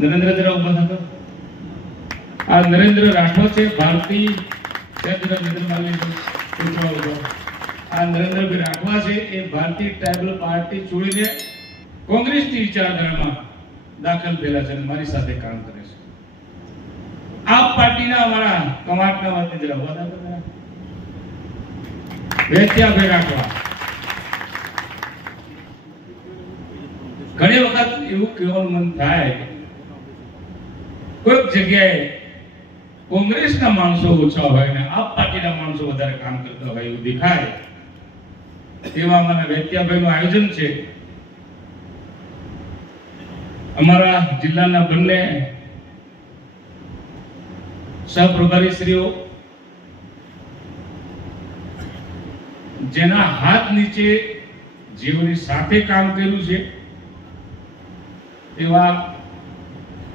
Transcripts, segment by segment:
નરેન્દ્ર જરા આ છે, ભારતી ચંદ્ર પાર્ટી છોડીને કોંગ્રેસની વિચારધારામાં દાખલ થયેલા છે મારી સાથે કામ કરે છે. આ પાર્ટીના અમારા કમાટના વાત જરા થતો રાઠવા ઘણી વખત એવું કહેવાનું મન થાય કોઈક જગ્યાએ કોંગ્રેસના માણસો ઓછા હોય ને આપ પાર્ટીના માણસો વધારે કામ કરતા હોય એવું દેખાય. તેવા અમારા વેત્યાભાઈનું આયોજન છે. અમારા જિલ્લાના બંને સહપ્રભારીશ્રીઓ જેના હાથ નીચે જેઓની સાથે કામ કર્યું છે એવા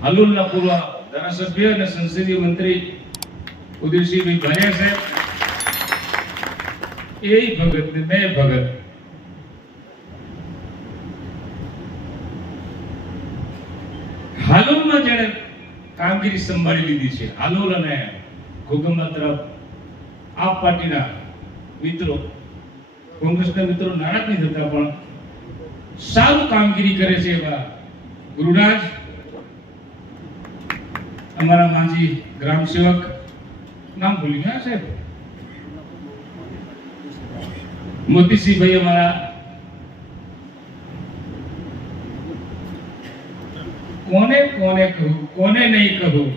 હાલુલના પૂર્વ ધારાસભ્ય અને સંસદીય મંત્રી ઉદયસિંહભાઈ ભાલિયા સાહેબ. એ ભગત ને મેં ભગત. હાલોલમાં જેણે કામગીરી સંભાળી લીધી છે, હાલોલ અને ઘોગંબા તરફ આપ પાર્ટીના મિત્રો, કોંગ્રેસના મિત્રો નારાજ નહીં થતા, પણ સારું કામગીરી કરે છે એવા ગુરુરાજ અમારા માજી ગ્રામ સેવક. નામ ભૂલી ગયા છે? મોતીસિંહભાઈ અમારા. કોને કોને કહું, કોને નહીં કહું?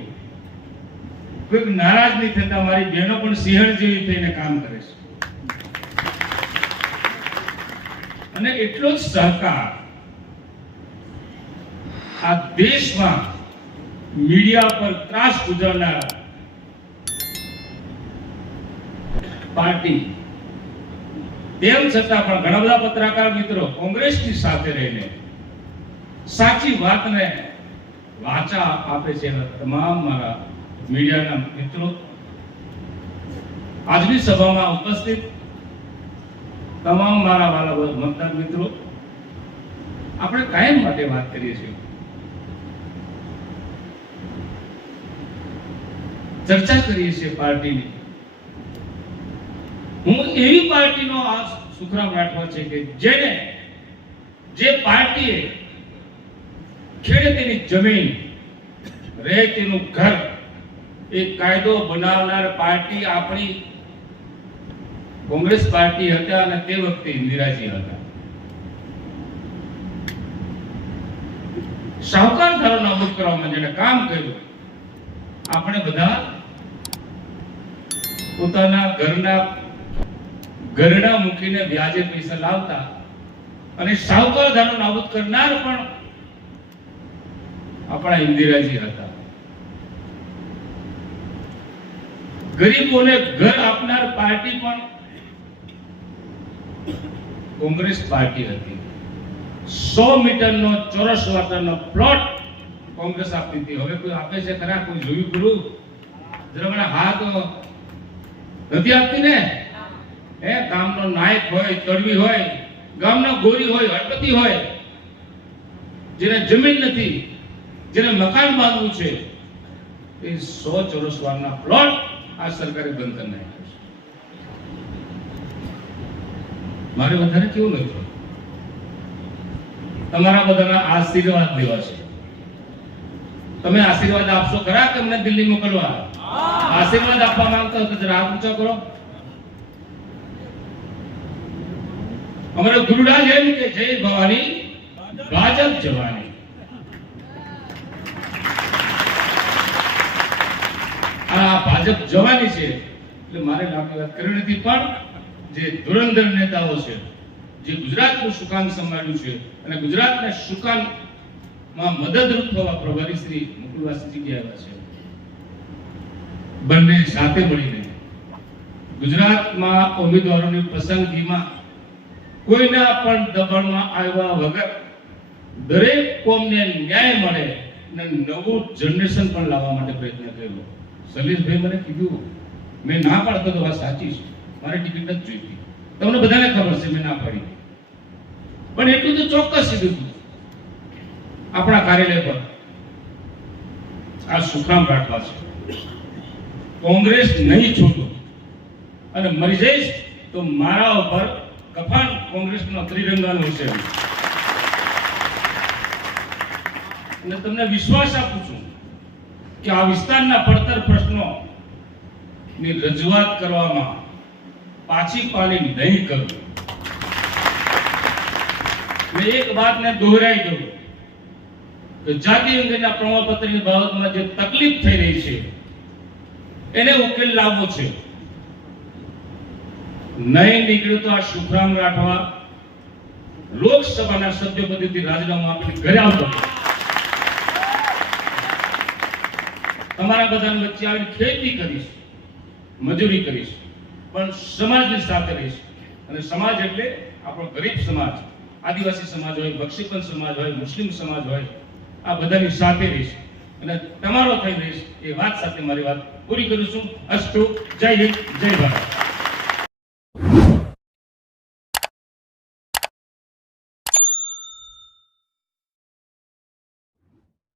કોઈક નારાજ નહીં થતા, મારી બહેનો પણ સિંહણ જેવી થઈને કામ કરે છે. અને એટલો જ સહકાર આ દેશમાં મીડિયા પર ત્રાસ ગુજારનાર પાર્ટી. તેમ છતાં પણ ઘણા બધા પત્રકાર મિત્રો કોંગ્રેસની સાથે રહીને સાચી વાતને વાચા આપે છે તમામ મારા મીડિયાના મિત્રો. આજની સભામાં ઉપસ્થિત તમામ મારા વાલા મતદાર મિત્રો, આપણે કાયમ માટે વાત કરીએ છીએ. ચર્ચા કરીએ છીએ પાર્ટીની. હું એવી પાર્ટીનો આ સુખરામ રાઠવા છે કે જેને જે પાર્ટીએ ખેડૂતની જમીન રહે તેનું ઘર, એ કાયદો બનાવનાર પાર્ટી આપણી કોંગ્રેસ પાર્ટી હતા અને તે વખતે ઇન્દિરાજી હતા. શાહુકાર ધારો નાબૂદ કરવામાં જેને કામ કર્યું, આપણે બધા પોતાના ઘરના ઘરડા મૂકીને વ્યાજે પૈસા લાવતા અને શાહુકાર ધારો નાબૂદ કરનાર પણ આપણા ઇન્દિરાજી હતા. ગરીબોને ઘર આપનાર પાર્ટી પણ કોંગ્રેસ પાર્ટી હતી. સો મીટરનો ચોરસ વાટરનો પ્લોટ કોંગ્રેસ આપતી હતી. હવે કોઈ આપે છે ખરા? કોઈ જોયું ખરું? જરા મને હાથ નથી આપતી ને? હે, ગામનો નાયક હોય તડવી હોય, ગામનો ગોરી હોય હળપતિ હોય, જેને જમીન નથી, જેને મકાન બાંધવું છે, એ સો ચોરસ વારના પ્લોટ આ સરકારે બંધ કરી મારે વધારે કેવું નથી તમારા બધાના આશીર્વાદ લેવા છે. તમે આશીર્વાદ આપશો ખરા કે અમને દિલ્હી મોકલવા? આશીર્વાદ આપવા માંગતા હો તો જરા હાથ ઊંચો કરો. અમારો ગુરુરાજ એમ કે જય ભવાની, ભાજપ જવાની. આ ભાજપ જવાની છે એટલે મારે લાંબી વાત પણ જે ધુરંધર નેતાઓ છે, જે ગુજરાતનું સુકાન સંભાળ્યું છે અને ગુજરાતના સુકાનમાં મદદરૂપ થવા પ્રભારી શ્રી મુકુલવાસીજી ગયા છે. બંને સાથે મળીને. ગુજરાતમાં ઉમેદવારોની પસંદગીમાં કોઈના પણ દબાણમાં આવ્યા વગર દરેક કોમને ન્યાય મળે અને નવું જનરેશન પણ લાવવા માટે પ્રયત્ન કર્યો. સલીસભાઈ મને કીધું, મેં ના પાડતો તો વાત સાચી છે. મારે ટિકિટ નથી જોઈતી. તમને બધાને ખબર છે મેં ના પાડી. પણ એટલું તો ચોક્કસ કીધું હતું આપણા કાર્યાલય પર આ સુખરામ રાઠવા છે. કોંગ્રેસ નહીં છૂટું. અને મરી જઈશ તો મારા ઉપર કફાન કોંગ્રેસનો ત્રિરંગાનો હશે. અને તમને વિશ્વાસ આપું છું કે આ વિસ્તારના પડતર પ્રશ્નો ની રજૂઆત કરવામાં પાછી પાડી નહીં કરું. મેં એક વાતને દોહરાઈ દઉં કે જાતિ અંગેના પ્રમાણપત્રની બાબતમાં જે તકલીફ થઈ રહી છે એને ઉકેલ લાવવો છે. નહીં નીકળ્યું તો આ સુખરામ રાઠવા લોકસભાના સભ્ય પદેથી રાજીનામું આપીને ઘરે આવતો તમારા બધાની વચ્ચે આવીને ખેતી કરીશ, મજૂરી કરીશ, પણ સમાજની સાથે રહીશ. અને સમાજ એટલે આપણો ગરીબ સમાજ, આદિવાસી સમાજ હોય બક્ષીપન સમાજ હોય, મુસ્લિમ સમાજ હોય, આ બધાની સાથે રહીશ. અને તમારો થઈ રહીશ એ વાત સાથે મારી વાત પૂરી કરું છું. અસ્તુ જય હિન્દ, જય ભારત.